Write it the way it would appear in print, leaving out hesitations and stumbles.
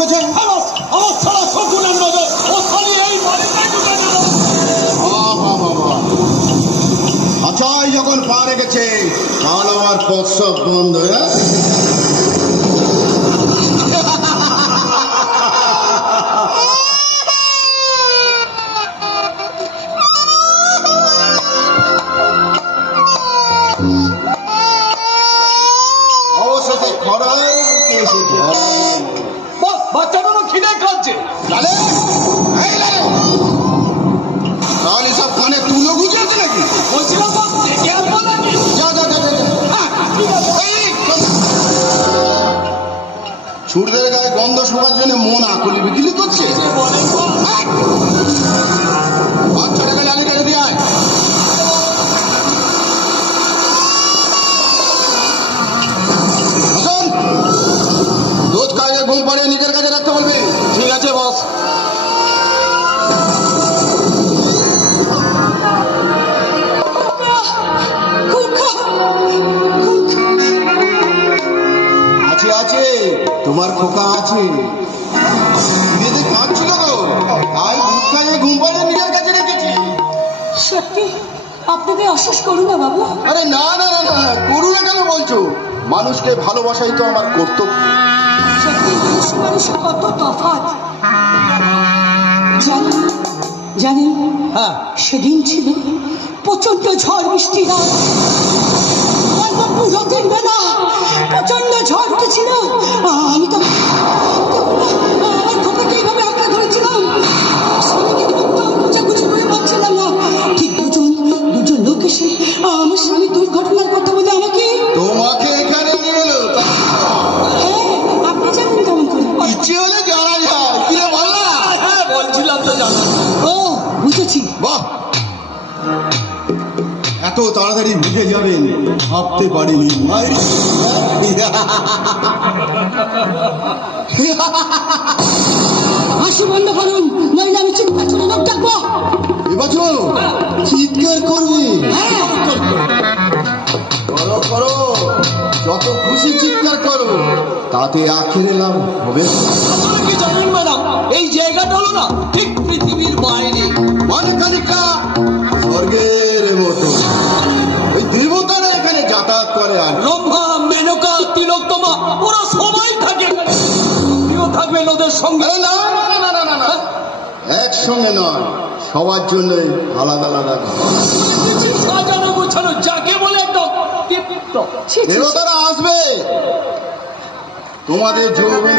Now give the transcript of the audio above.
ঢুকেছে। আমার সারা শকুনের নজর ও খালি এই বাড়িতে ঢুকে গেল। আচ্ছা যখন পা রেখেছে তাহলে আমার পথ সব বন্ধ। অবশেষে খরার বুকে এসেছে। বাচ্চাটা খিদে খাচ্ছে। তাহলে সব কানে তুলো গুজিয়েছে নাকি? বলছিলাম তো দেখে আসবো নাকি? যা যা যা যা, যা। ছুটদের গায়ে গন্ধ শোকার জন্য মন আকুলি বিকুলি করছে। বাচ্চাটাকে জালি কেটে দিয়ে আয়। হাসান, রোজ কাজে ঘুম পাড়িয়ে নিজের কাছে রাখতে বলবি। ঠিক আছে বস। আছে আছে, তোমার খোকা আছে। দিদি কাঁদছিল তো, তাই দুধ খাইয়ে ঘুম পাড়িয়ে নিজের কাছে রেখেছি। সত্যি আপনাকে অশেষ করুণা বাবু। আরে না না না না, করুণা কেন বলছো? মানুষকে ভালোবাসাই তো আমার কর্তব্য। সত্যি মানুষের কত তফাৎ জানি জানি। হ্যাঁ, সেদিন ছিল প্রচন্ড ঝড় বৃষ্টি রাত। রাতের বেলা প্রচন্ড ঝড় উঠেছিল। আমি তো আমার খোকাকে এইভাবে আঁকড়ে ধরেছিলাম। স্বামীকে খোঁচাখুচি করে পাচ্ছিলাম না। ঠিক দুজন লোক এসে আমার স্বামী দুর্ঘটনার কথা বলে আমাকে তোমাকে এখানে নিয়ে এলো। আপনি জানেন কেমন করে? ইচ্ছে হলে জানা যায়, কি রে বল না? হ্যাঁ বলছিলাম তো জানা। ও বুঝেছি। বাহ, এত তাড়াতাড়ি বুঝে যাবেন ভাবতে পারিনি। হাসি বন্ধ করুন, নইলে আমি চিৎকার করে লোক ডাকবো। এবছর চিৎকার করবে? হ্যাঁ করো করো, যত খুশি চিৎকার করো, তাতে আখেরে লাভ হবে। আপনারা কি জানেন ম্যাডাম, এই জায়গাটা হলো না ঠিক পৃথিবীর বাইরে। মানে খানিকটা স্বর্গের মতো। ওই দেবতারা এখানে যাতায়াত করে। আর রম্ভা, মেনকা, তিলোত্তমা ওরা সবাই থাকে। আপনিও থাকবেন ওদের সঙ্গে। আরে না না না না না না, একসঙ্গে নয়, সবার জন্য আলাদা আলাদা ঘর। সাজানো গোছানো যাকে বলে একটা তৃপ্ত। ছি, ছি, ছি। দেবতারা আসবে, তোমাদের যৌবন